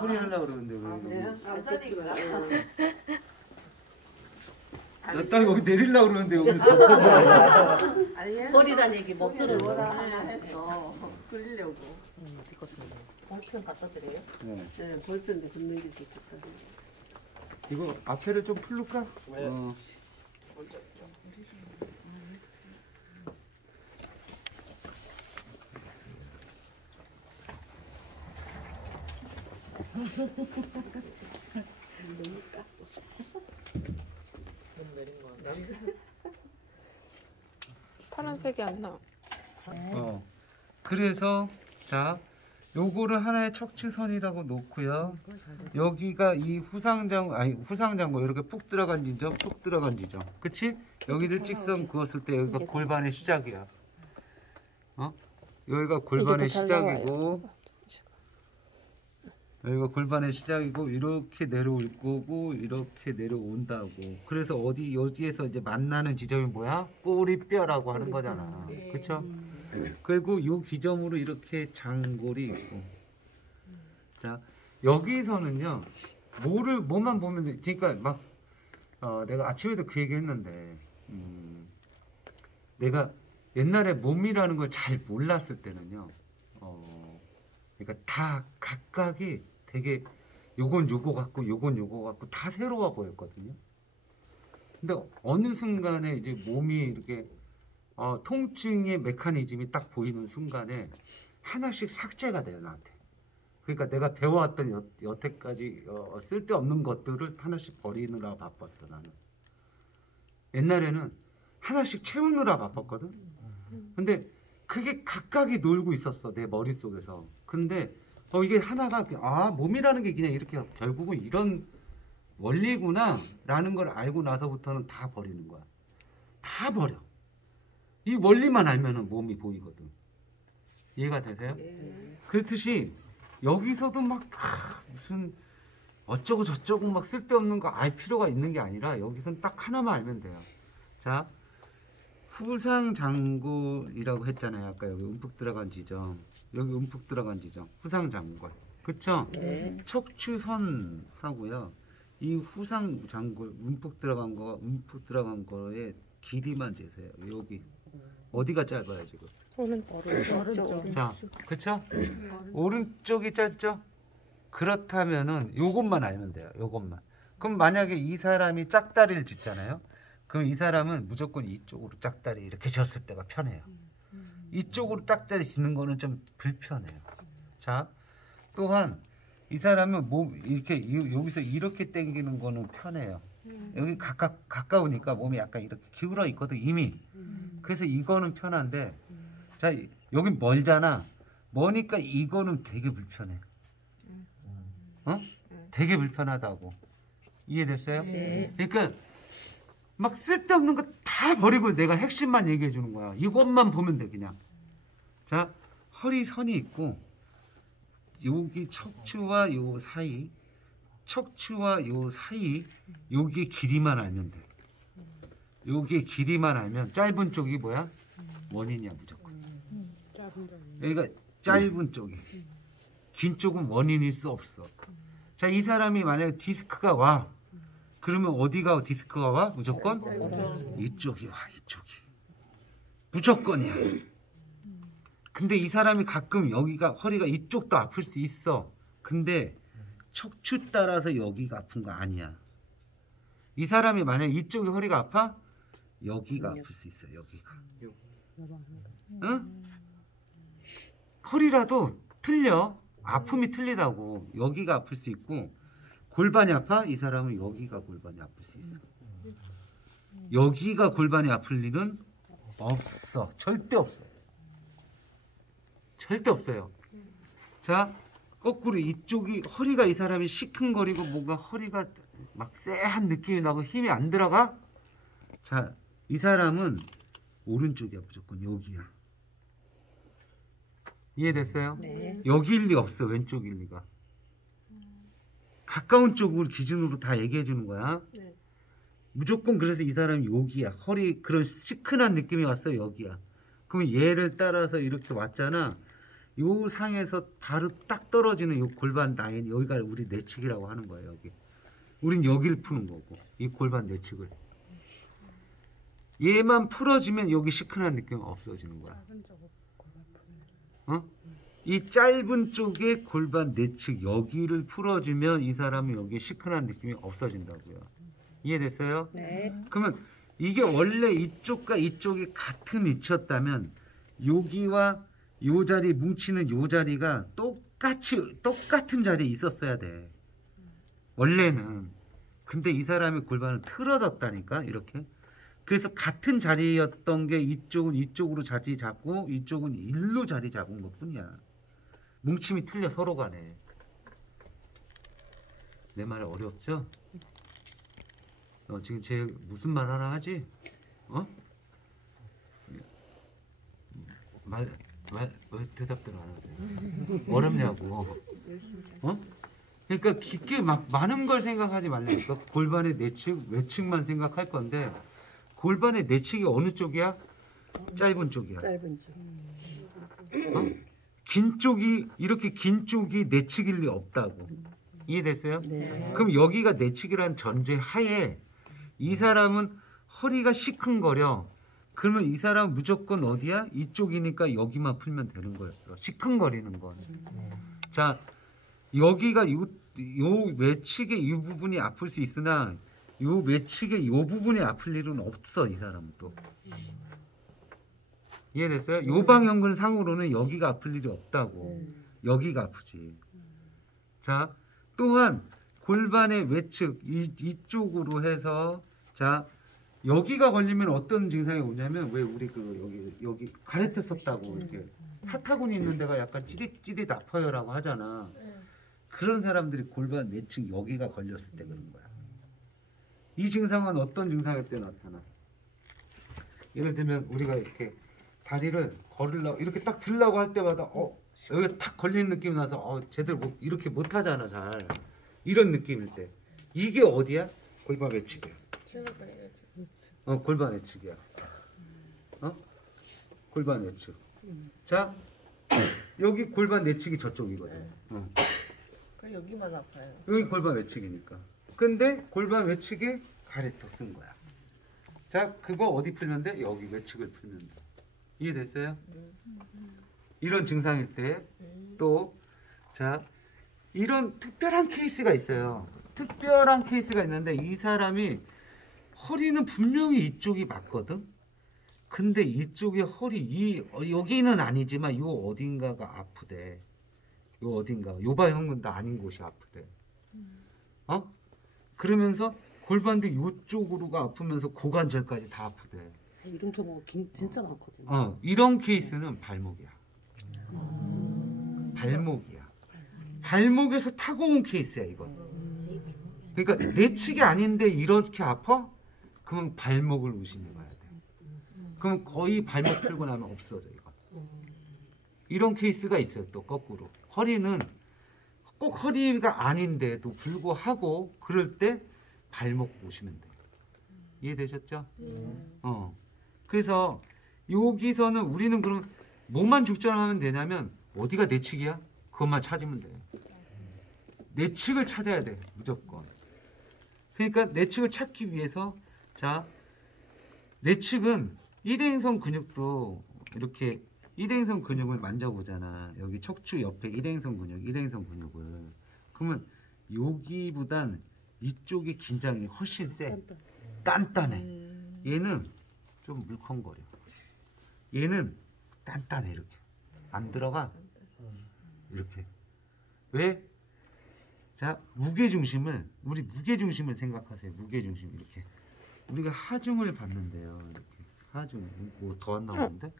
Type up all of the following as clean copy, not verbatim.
허리 하려고 그러는데 왜? 엉덩이가. 딱 여기 내리려고 그러는데 여기. 허리란 얘기 못 들었어. 뭐라 하나 했어. 그리려고. 볼펜 갖다 드려요? 네. 네, 볼펜도 긋는 게 좋겠다. 이거 앞에를 좀 풀을까? 파란색이 안 나와. 그래서 자 요거를 하나의 척추선이라고 놓고요. 여기가 이 후상장고 이렇게 푹 들어간 지점, 푹 들어간 지점. 그치? 여기를 직선 그었을 때 여기가 골반의 시작이야. 여기가 골반의 시작이고, 여기가 골반의 시작이고, 이렇게 내려올 거고, 이렇게 내려온다고. 그래서 여기에서 이제 만나는 지점이 뭐야? 꼬리뼈라고 하는 거잖아. 그쵸? 그리고 요 기점으로 이렇게 장골이 있고. 자, 여기서는요, 뭐만 보면 돼. 그러니까 막, 내가 아침에도 그 얘기 했는데, 내가 옛날에 몸이라는 걸 잘 몰랐을 때는요, 그러니까 다 각각이 되게 요건 요거 같고, 요건 요거 같고, 다 새로워 보였거든요. 근데 어느 순간에 이제 몸이 이렇게 통증의 메커니즘이 딱 보이는 순간에 하나씩 삭제가 돼요, 나한테. 그러니까 내가 배워왔던 여태까지 쓸데없는 것들을 하나씩 버리느라 바빴어, 나는. 옛날에는 하나씩 채우느라 바빴거든. 근데 그게 각각이 놀고 있었어, 내 머릿속에서. 근데 이게 하나가 몸이라는 게 그냥 이렇게 결국은 이런 원리구나 라는 걸 알고 나서부터는 다 버리는 거야. 다 버려. 이 원리만 알면은 몸이 보이거든. 이해가 되세요? 그렇듯이 여기서도 막 무슨 어쩌고 저쩌고 막 쓸데없는 거 알 필요가 있는 게 아니라 여기선 딱 하나만 알면 돼요. 자, 후상장골이라고 했잖아요. 아까 여기 움푹 들어간 지점, 여기 움푹 들어간 지점, 후상장골. 그쵸? 네. 척추선 하고요. 이 후상장골 움푹 들어간 거에 길이만 재세요. 여기 어디가 짧아요 지금? 오른쪽. 자, 그쵸? 오른쪽이 짧죠? 그렇다면은 요것만 알면 돼요. 요것만. 그럼 만약에 이 사람이 짝다리를 짓잖아요. 그럼 이 사람은 무조건 이쪽으로 짝다리 이렇게 졌을 때가 편해요. 이쪽으로 짝다리 짓는 거는 좀 불편해요. 자, 또한 이 사람은 몸 이렇게 여기서 이렇게 당기는 거는 편해요. 여기 가까우니까 몸이 약간 이렇게 기울어 있거든 이미. 그래서 이거는 편한데, 자, 여긴 멀잖아. 머니까 이거는 되게 불편해. 되게 불편하다고. 이해됐어요? 네. 그러니까 막 쓸데없는 거 다 버리고 내가 핵심만 얘기해 주는 거야. 이것만 보면 돼 그냥. 자, 허리선이 있고 여기 척추와 요 사이, 여기 길이만 알면 돼. 여기 길이만 알면 짧은 쪽이 뭐야? 원인이야 무조건. 여기가 짧은 쪽이, 긴 쪽은 원인일 수 없어. 자, 이 사람이 만약에 디스크가 와, 그러면 어디가 디스크가 와? 무조건 이쪽이 와, 이쪽이 무조건이야. 근데 이 사람이 가끔 여기가 허리가 이쪽도 아플 수 있어. 근데 척추 따라서 여기가 아픈 거 아니야. 이 사람이 만약에 이쪽이 허리가 아파? 여기가 아플 수 있어. 여기가. 응? 허리라도 틀려. 아픔이 틀리다고. 여기가 아플 수 있고, 골반이 아파? 이 사람은 여기가 골반이 아플 수 있어. 여기가 골반이 아플 일은 없어. 절대 없어. 절대 없어요. 자, 거꾸로 이쪽이 허리가, 이 사람이 시큰거리고 뭔가 허리가 막 쎄한 느낌이 나고 힘이 안 들어가? 자, 이 사람은 오른쪽이야. 무조건 여기야. 이해됐어요? 네. 여기일 리 없어. 왼쪽일 리가. 가까운 쪽을 기준으로 다 얘기해 주는 거야. 네. 무조건. 그래서 이 사람이 여기야. 허리 그런 시큰한 느낌이 왔어. 여기야. 그럼 얘를 따라서 이렇게 왔잖아. 요 상에서 바로 딱 떨어지는 요 골반 라인 여기가 우리 내측이라고 하는 거예요. 여기. 우린 여기를 푸는 거고 이 골반 내측을. 얘만 풀어지면 여기 시큰한 느낌은 없어지는 거야. 어? 이 짧은 쪽에 골반 내측 여기를 풀어주면 이 사람은 여기 시큰한 느낌이 없어진다고요. 이해됐어요? 네. 그러면 이게 원래 이쪽과 이쪽이 같은 위치였다면 여기와 요 자리 뭉치는 요 자리가 똑같은 자리에 있었어야 돼. 원래는. 근데 이 사람의 골반은 틀어졌다니까 이렇게. 그래서 같은 자리였던 게 이쪽은 이쪽으로 자리 잡고 이쪽은 일로 자리 잡은 것뿐이야. 뭉침이 틀려 서로 간에. 내 말 어렵죠? 지금 제 무슨 말 하나 하지? 어? 왜 대답들 안 하세요? 어렵냐고. 어? 그러니까 깊게 막 많은 걸 생각하지 말라니까. 골반의 내측, 외측만 생각할 건데 골반의 내측이 어느 쪽이야? 짧은 쪽이야. 짧은 쪽. 어? 긴 쪽이 이렇게 긴 쪽이 내측일 리 없다고. 이해됐어요? 네. 그럼 여기가 내측이란 전제 하에 이 사람은 허리가 시큰거려. 그러면 이 사람은 무조건 어디야? 이쪽이니까 여기만 풀면 되는 거였어. 시큰거리는 건. 자, 여기가 요 외측의 이 부분이 아플 수 있으나 요 외측의 요 부분이 아플 일은 없어. 이 사람은 또. 이해됐어요? 요 방향근 상으로는 여기가 아플 일이 없다고. 여기가 아프지. 자, 또한 골반의 외측 이쪽으로 해서 자 여기가 걸리면 어떤 증상이 오냐면 왜 우리 여기 가래트 썼다고 이렇게 사타구니 있는 데가 약간 찌릿찌릿 아파요라고 하잖아. 그런 사람들이 골반 외측 여기가 걸렸을 때 그런 거야. 이 증상은 어떤 증상일 때 나타나? 예를 들면 우리가 이렇게 다리를 걸으려고 이렇게 딱 들려고 할 때마다 여기 탁 걸리는 느낌이 나서 제대로 이렇게 못 하잖아 잘. 이런 느낌일 때 이게 어디야? 골반 외측이야. 골반 외측이야. 골반 외측. 자 여기 골반 내측이 저쪽이거든. 여기만 아파요. 여기 골반 외측이니까. 근데 골반 외측에 가래떡 쓴 거야. 자 그거 어디 풀면 돼? 여기 외측을 풀면 돼. 이해됐어요? 이런 증상일 때 또 자 이런 특별한 케이스가 있어요. 특별한 케이스가 있는데 이 사람이 허리는 분명히 이쪽이 맞거든. 근데 이쪽에 허리 여기는 아니지만 요 어딘가가 아프대. 요 어딘가 요바형근도 아닌 곳이 아프대. 그러면서 골반도 요쪽으로가 아프면서 고관절까지 다 아프대. 이런 경우가 진짜 많거든요. 이런 케이스는 발목이야. 발목이야. 발목에서 타고 온 케이스야 이건. 그러니까 내측이 아닌데 이렇게 아파? 그러면 발목을 의심해봐야 돼. 그럼 거의 발목 풀고 나면 없어져 이거. 이런 케이스가 있어요. 또 거꾸로 허리는 꼭 허리가 아닌데도 불구하고 그럴 때 발목 보시면 돼. 이해되셨죠? 그래서 여기서는 우리는 그럼 뭐만 죽전하면 되냐면 어디가 내측이야? 그것만 찾으면 돼. 내측을 찾아야 돼 무조건. 그러니까 내측을 찾기 위해서 자 내측은 일행성 근육도 이렇게 일행성 근육을 만져보잖아. 여기 척추 옆에 일행성 근육을. 그러면 여기보단 이쪽의 긴장이 훨씬 세. 단단해. 얘는 좀 물컹거려. 얘는 단단해 이렇게. 안 들어가. 이렇게. 왜? 자 우리 무게중심을 생각하세요. 무게중심 이렇게. 우리가 하중을 받는데요. 이렇게. 하중 뭐 더 안 나오는데?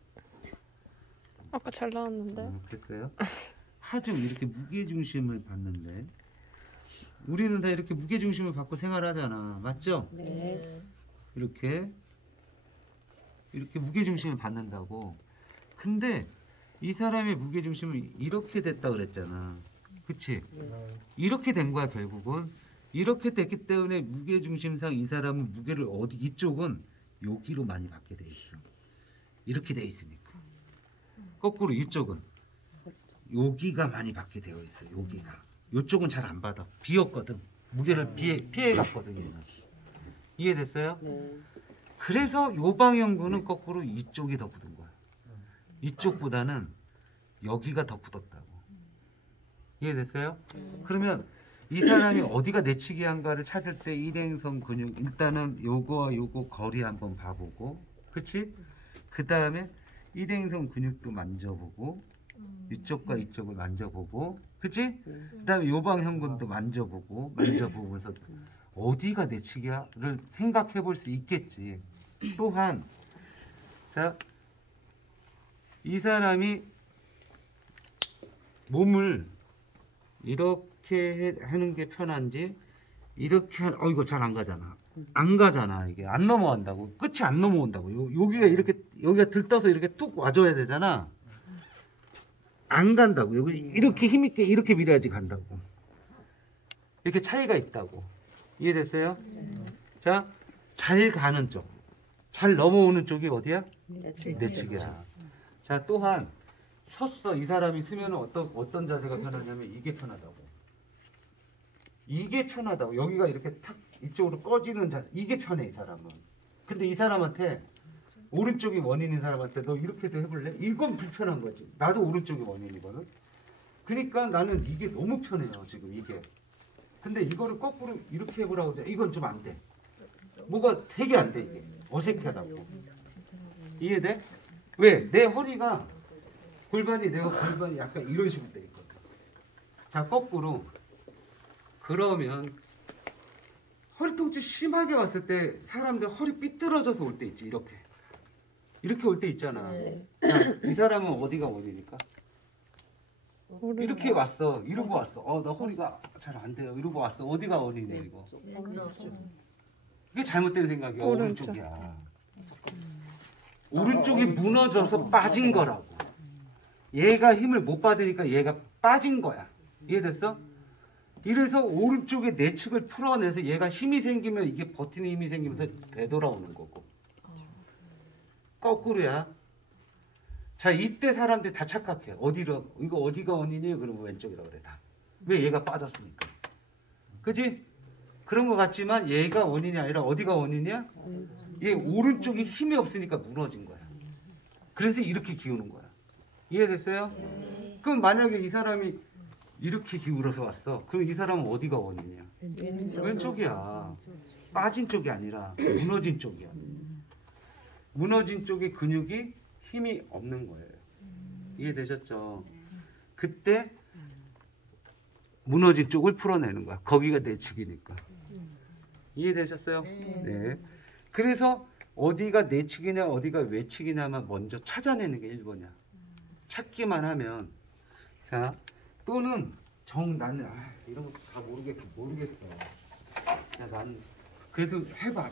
아까 잘 나왔는데. 됐어요? 하중 이렇게 무게중심을 받는데 우리는 다 이렇게 무게중심을 받고 생활하잖아. 맞죠? 네. 이렇게 무게중심을 받는다고. 근데 이 사람의 무게중심은 이렇게 됐다 그랬잖아. 그치? 이렇게 된 거야 결국은. 이렇게 됐기 때문에 무게중심상 이 사람은 무게를 이쪽은 여기로 많이 받게 돼 있어. 이렇게 돼 있으니까. 거꾸로 이쪽은 여기가 많이 받게 되어 있어. 여기가. 이쪽은 잘 안 받아. 비었거든. 무게를 피해 갔거든. 얘는. 이해됐어요? 네. 그래서 요방형근은 거꾸로 이쪽이 더 굳은 거야. 이쪽보다는 여기가 더 굳었다고. 이해됐어요? 그러면 이 사람이 어디가 내치기 한가를 찾을 때 일행성 근육 일단은 요거와 요거 거리 한번 봐보고, 그치? 그 다음에 일행성 근육도 만져보고, 이쪽과 이쪽을 만져보고, 그치? 그 다음에 요방형근도 만져보면서 어디가 내치기야를 생각해 볼 수 있겠지. 또한 자, 이 사람이 몸을 이렇게 하는 게 편한지 이렇게 이거 잘 안 가잖아. 안 가잖아. 이게 안 넘어간다고. 끝이 안 넘어온다고. 여기가 이렇게 여기가 들떠서 이렇게 툭 와줘야 되잖아. 안 간다고. 여기 이렇게 힘있게 이렇게 밀어야지 간다고. 이렇게 차이가 있다고. 이해됐어요? 자, 잘 가는 쪽, 잘 넘어오는 쪽이 어디야? 내치기야. 자, 또한 섰어. 이 사람이 쓰면 어떤 자세가 편하냐면 이게 편하다고. 이게 편하다고. 여기가 이렇게 탁 이쪽으로 꺼지는 자세. 이게 편해 이 사람은. 근데 이 사람한테 오른쪽이 원인인 사람한테 너 이렇게도 해볼래? 이건 불편한 거지. 나도 오른쪽이 원인이거든. 그러니까 나는 이게 너무 편해요 지금 이게. 근데 이거를 거꾸로 이렇게 해보라고 해. 이건 좀 안 돼. 뭐가 되게 안 돼 이게. 어색하다고. 이해돼? 왜? 내 허리가 내가 골반이 약간 이런 식으로 돼 있거든. 자, 거꾸로. 그러면 허리 통증 심하게 왔을 때 사람들 허리 삐뚤어져서 올 때 있지. 이렇게 올 때 있잖아. 자, 이 사람은 어디가 원인일까? 이렇게 왔어. 이러고 왔어. 나 허리가 잘 안 돼요. 이러고 왔어. 어디가 원인이야 이거? 이게 잘못된 생각이야. 오른쪽. 오른쪽이야. 오른쪽이 무너져서 빠진 거라고. 얘가 힘을 못 받으니까 얘가 빠진 거야. 이해됐어? 이래서 오른쪽의 내측을 풀어내서 얘가 힘이 생기면 이게 버티는 힘이 생기면서 되돌아오는 거고. 거꾸로야. 자, 이때 사람들이 다 착각해. 이거 어디가 원인이에요? 그러면 왼쪽이라고 그래 다. 왜? 얘가 빠졌으니까. 그지? 그런 것 같지만 얘가 원인이 아니라 어디가 원인이야? 얘 오른쪽이 힘이 없으니까 무너진 거야. 그래서 이렇게 기우는 거야. 이해됐어요? 그럼 만약에 이 사람이 이렇게 기울어서 왔어. 그럼 이 사람은 어디가 원인이야? 왼쪽이야. 빠진 쪽이 아니라 무너진 쪽이야. 무너진 쪽의 근육이 힘이 없는 거예요. 이해되셨죠? 그때 무너진 쪽을 풀어내는 거야. 거기가 내측이니까. 이해되셨어요? 네. 그래서 어디가 내측이냐 어디가 외측이냐만 먼저 찾아내는 게 1번이야. 찾기만 하면. 자, 또는 나는 이런 거 다 모르겠어. 야, 나는 그래도 해봐.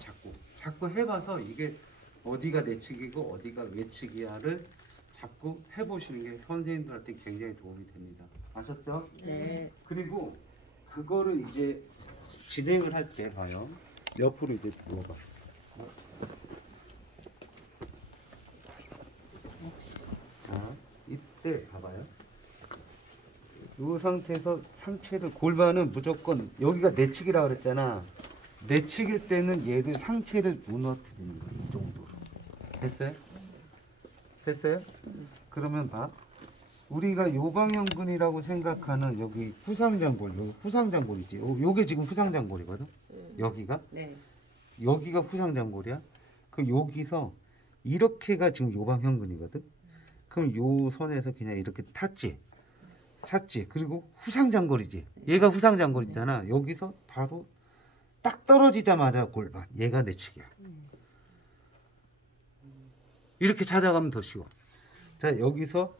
자꾸 해봐서 이게 어디가 내측이고 어디가 외측이야를 자꾸 해보시는 게 선생님들한테 굉장히 도움이 됩니다. 아셨죠? 네. 그리고 그거를 이제 진행을 할 때 봐요. 옆으로 이제 누워봐. 자, 이때 봐봐요. 이 상태에서 상체를 골반은 무조건 여기가 내측이라고 그랬잖아. 내측일 때는 얘를 상체를 무너뜨리는 거야. 이 정도로. 됐어요? 그러면 봐. 우리가 요방형근이라고 생각하는 여기 후상장골, 여기 후상장골이지. 요게 지금 후상장골이거든. 여기가 여기가 후상장골이야. 그럼 여기서 이렇게가 지금 요방형근이거든. 그럼 요 선에서 그냥 이렇게 탔지. 그리고 후상장골이지. 얘가 후상장골이잖아. 여기서 바로 딱 떨어지자마자 골반. 얘가 내측이야. 이렇게 찾아가면 더 쉬워. 자, 여기서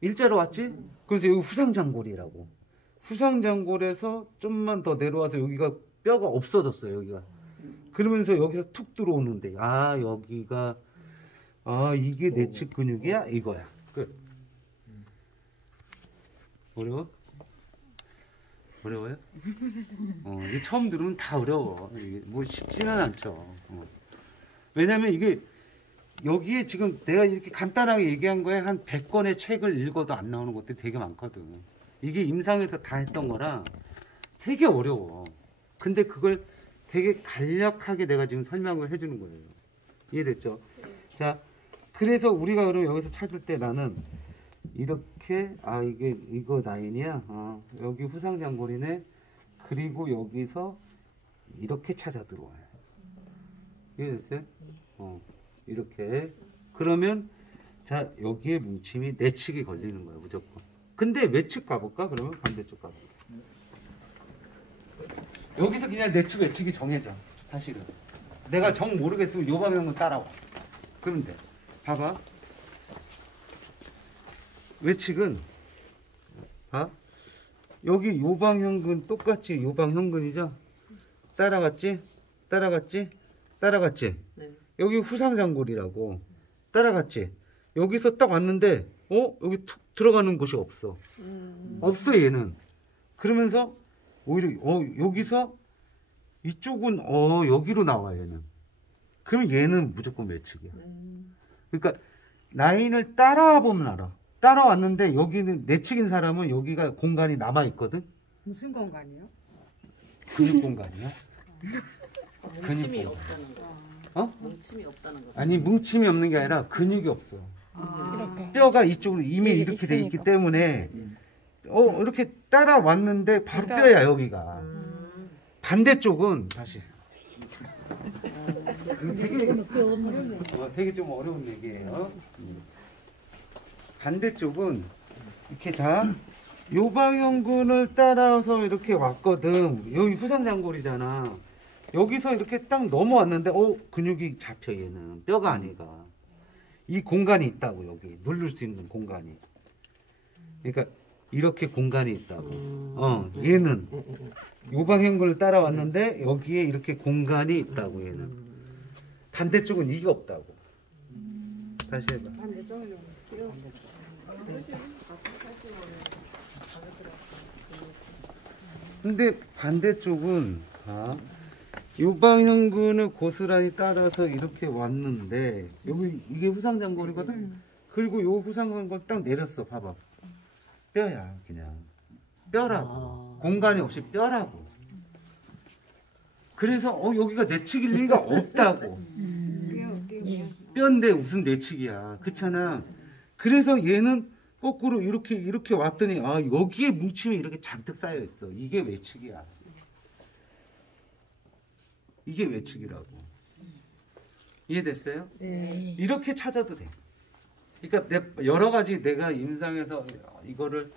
일자로 왔지? 그래서 여기 후상장골이라고. 후상장골에서 좀만 더 내려와서 여기가 뼈가 없어졌어요. 여기가. 그러면서 여기서 툭 들어오는데 여기가 이게 내측 근육이야? 이거야. 끝. 어려워요? 이게 처음 들으면 다 어려워. 이게 뭐 쉽지는 않죠. 왜냐면 이게 여기에 지금 내가 이렇게 간단하게 얘기한 거에 한 100권의 책을 읽어도 안 나오는 것들이 되게 많거든. 이게 임상에서 다 했던 거라 되게 어려워. 근데 그걸 되게 간략하게 내가 지금 설명을 해주는 거예요. 이해됐죠? 자, 그래서 우리가 그럼 여기서 찾을 때 나는 이렇게, 이거 라인이야. 여기 후상장골이네. 그리고 여기서 이렇게 찾아 들어와요. 이해됐어요? 이렇게. 그러면, 자, 여기에 뭉침이 내측이 걸리는 거예요, 무조건. 근데 외측 가볼까? 그러면 반대쪽 가볼까? 여기서 그냥 내측, 외측이 정해져. 사실은. 내가 정 모르겠으면 요 방향은 따라와. 그러면 돼. 봐봐. 외측은, 여기 요 방향근 똑같이 요 방향근이죠? 따라갔지? 따라갔지? 따라갔지? 네. 여기 후상장골이라고. 따라갔지? 여기서 딱 왔는데, 여기 툭 들어가는 곳이 없어. 없어, 얘는. 그러면서, 오히려, 여기서, 이쪽은, 여기로 나와, 얘는. 그러면 얘는 무조건 외측이야. 그러니까, 라인을 따라와 보면 알아. 따라왔는데, 여기는, 내측인 사람은 여기가 공간이 남아있거든? 무슨 공간이요? 근육 공간이야. 뭉침이 근육 없다는 거. 뭉침이 없다는 거. 아니, 뭉침이 없는 게 아니라 근육이 없어. 이렇게. 뼈가 이쪽으로 이미 네, 이렇게 돼 있기 있으니까. 때문에, 이렇게 따라왔는데 바로 그러니까- 뼈야, 여기가. 반대쪽은 다시. 되게 좀 어려운 얘기예요. 반대쪽은 이렇게 자, 요 방향근을 따라서 이렇게 왔거든. 여기 후상장골이잖아. 여기서 이렇게 딱 넘어왔는데, 근육이 잡혀 얘는 뼈가 아니가. 이 공간이 있다고 여기 누를 수 있는 공간이. 그러니까 이렇게 공간이 있다고. 얘는 요 방향근을 따라왔는데 여기에 이렇게 공간이 있다고 얘는. 반대쪽은 이게 없다고. 다시 해봐. 근데 반대쪽은 요 방향근을 고스란히 따라서 이렇게 왔는데 여기 이게 후상장골이거든. 그리고 요 후상장골 딱 내렸어. 봐봐. 뼈야 그냥. 뼈라고. 공간이 없이 뼈라고. 그래서 여기가 내측일 리가 없다고. 뼈인데 무슨 내측이야. 그렇잖아. 그래서 얘는 거꾸로 이렇게 왔더니 여기에 뭉침이 이렇게 잔뜩 쌓여 있어. 이게 외측이야. 이게 외측이라고. 이해됐어요? 네. 이렇게 찾아도 돼. 그러니까 여러 가지 내가 임상에서 이거를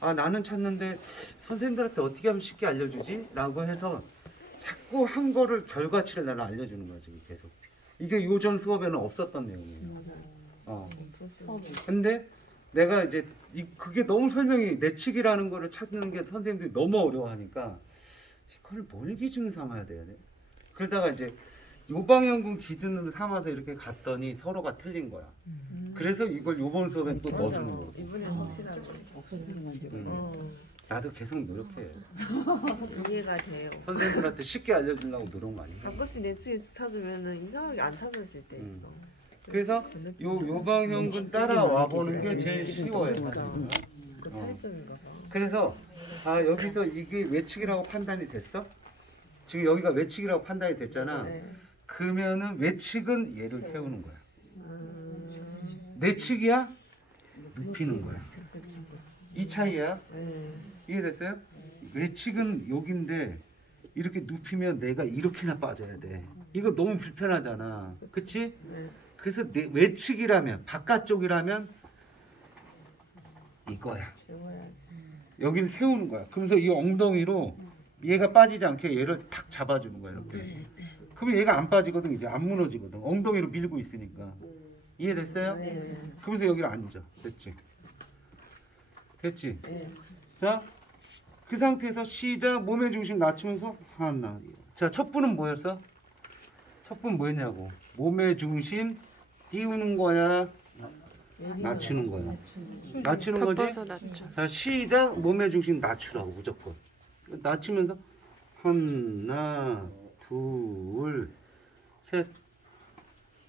나는 찾는데 선생님들한테 어떻게 하면 쉽게 알려주지? 라고 해서 자꾸 한 거를 결과치를 나는 알려주는 거야 지금 계속. 이게 요전 수업에는 없었던 내용이에요. 근데 내가 이제 그게 너무 설명이 내측이라는 거를 찾는 게 선생님들이 너무 어려워하니까 그걸 뭘 기준 삼아야 돼야 돼? 그러다가 이제 요 방향근 기준으로 삼아서 이렇게 갔더니 서로가 틀린 거야. 그래서 이걸 요번 수업에 또 넣어주는 거고. 이번에 확실하게 나도 계속 노력해. 이해가 돼요. 선생님들한테 쉽게 알려주려고 노력 많이 해. 가끔씩 내측에서 찾으면은 이상하게 안 찾아질 때 있어. 그래서 요 방향근 따라와 보는 게 제일 쉬워요. 사실은. 그 차이점인가 봐. 그래서 여기서 이게 외측이라고 판단이 됐어? 지금 여기가 외측이라고 판단이 됐잖아. 네. 그러면은 외측은 얘를 세우는 거야. 내측이야? 눕히는 거야. 이 차이야. 이해됐어요? 외측은 여기인데 이렇게 눕히면 내가 이렇게나 빠져야 돼. 이거 너무 불편하잖아. 그치? 네. 그래서 외측이라면 바깥쪽이라면 이거야. 여기를 세우는 거야. 그러면서 이 엉덩이로 얘가 빠지지 않게 얘를 탁 잡아주는 거야 이렇게. 그러면 얘가 안 빠지거든. 이제 안 무너지거든. 엉덩이로 밀고 있으니까. 이해됐어요? 네. 그러면서 여기를 앉아. 됐지? 됐지? 네. 자, 그 상태에서 시작. 몸의 중심 낮추면서 하나. 자, 첫 분은 뭐였어? 첫 분 뭐였냐고. 몸의 중심 띄우는 거야. 낮추는 거야. 낮추는 거지? 덮어서 낮춰. 자, 시작. 몸의 중심 낮추라고 무조건. 낮추면서 하나, 둘, 셋,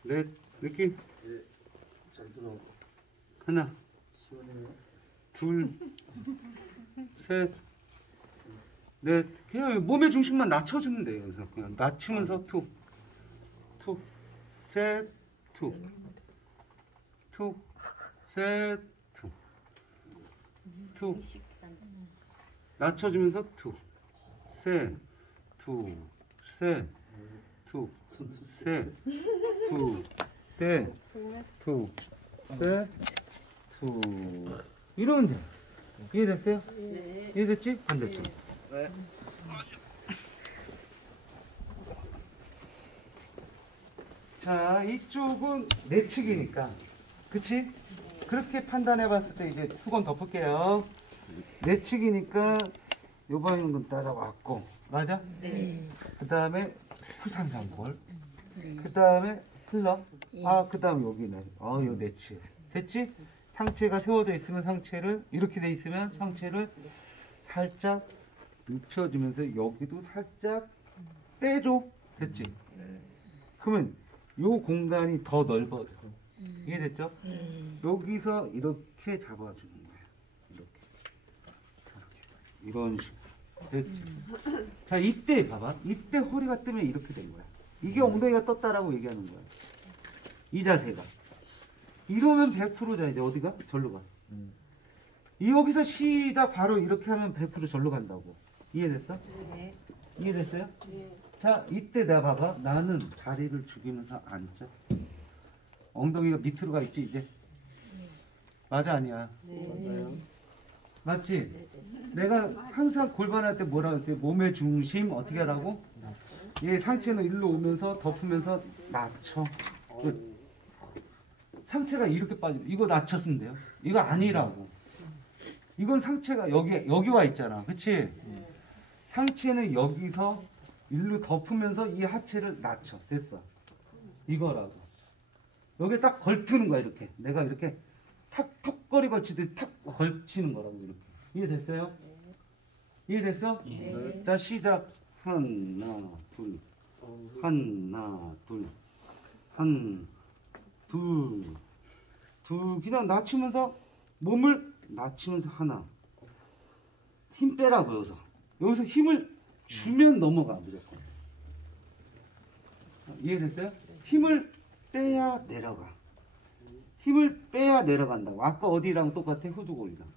넷, 느낌? 잘 들어. 하나, 시원해요. 둘, 셋, 넷. 그냥 몸의 중심만 낮춰주면 돼요. 그래서 그냥 낮추면서 툭, 툭, 셋, 툭, 툭, 셋, 툭, 툭. 낮춰주면서 툭, 셋, 툭, 셋, 툭, 셋, 툭, 셋, 툭, 셋, 툭. 이러면 돼. 이해됐어요? 네. 이해됐지? 반대쪽. 네. 자, 이쪽은 내측이니까. 그치? 그렇게 판단해 봤을 때 이제 수건 덮을게요. 내측이니까 요 방향은 따라왔고. 맞아? 네. 그 다음에 후상장골. 그 다음에 흘러. 아, 그 다음 여기네. 요 내측. 됐지? 상체가 세워져 있으면 상체를, 이렇게 돼 있으면 상체를 살짝 눕혀주면서 여기도 살짝 빼줘. 됐지? 그러면 요 공간이 더 넓어져. 이해됐죠? 여기서 이렇게 잡아주는 거야. 이렇게. 이런 식으로. 됐지? 자, 이때 봐봐. 이때 허리가 뜨면 이렇게 된 거야. 이게 엉덩이가 떴다라고 얘기하는 거야. 이 자세가. 이러면 100%자. 이제 어디가? 절로 가. 여기서 시작 바로 이렇게 하면 100% 절로 간다고. 이해됐어? 네. 이해됐어요? 네. 자, 이때 내가 봐봐. 나는 다리를 죽이면서 앉아. 엉덩이가 밑으로 가 있지, 이제? 맞아, 아니야? 맞아요. 맞지? 내가 항상 골반할 때 뭐라 그랬어요? 몸의 중심 어떻게 하라고? 얘 상체는 일로 오면서 덮으면서 낮춰. 끝. 상체가 이렇게 빠져. 이거 낮췄으면 돼요. 이거 아니라고. 이건 상체가 여기 와 있잖아. 그치? 상체는 여기서 일로 덮으면서 이 하체를 낮춰. 됐어. 이거라고. 여기 딱 걸트는 거야, 이렇게. 내가 이렇게 턱걸이 걸치듯이 탁 걸치는 거라고, 이렇게. 이해됐어요? 이해됐어? 네. 자, 시작. 하나, 둘. 하나, 둘. 둘. 그냥 낮추면서, 몸을 낮추면서 하나. 힘 빼라고, 여기서. 여기서 힘을 주면 넘어가, 무조건. 이해됐어요? 힘을 빼야 내려가. 힘을 빼야 내려간다고. 아까 어디랑 똑같아? 후두골이랑.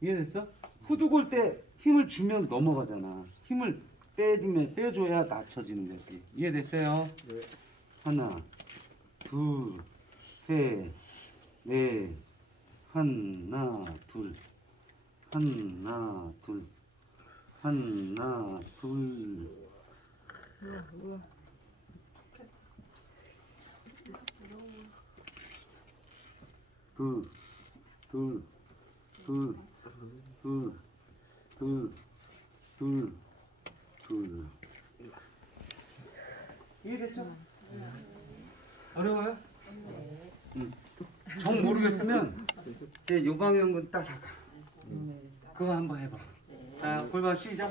이해됐어? 후두골 때 힘을 주면 넘어가잖아. 힘을 빼줘야 낮춰지는 거지. 이해됐어요? 네. 하나, 둘, 셋, 넷, 하나, 둘, 하나, 둘, 하나, 둘. 둘, 둘, 둘, 둘, 둘, 둘, 둘. 이해됐죠? 어려워요? 응. 정 모르겠으면 제 요방형은 따라가. 그거 한번 해봐. 자, 골반 시작.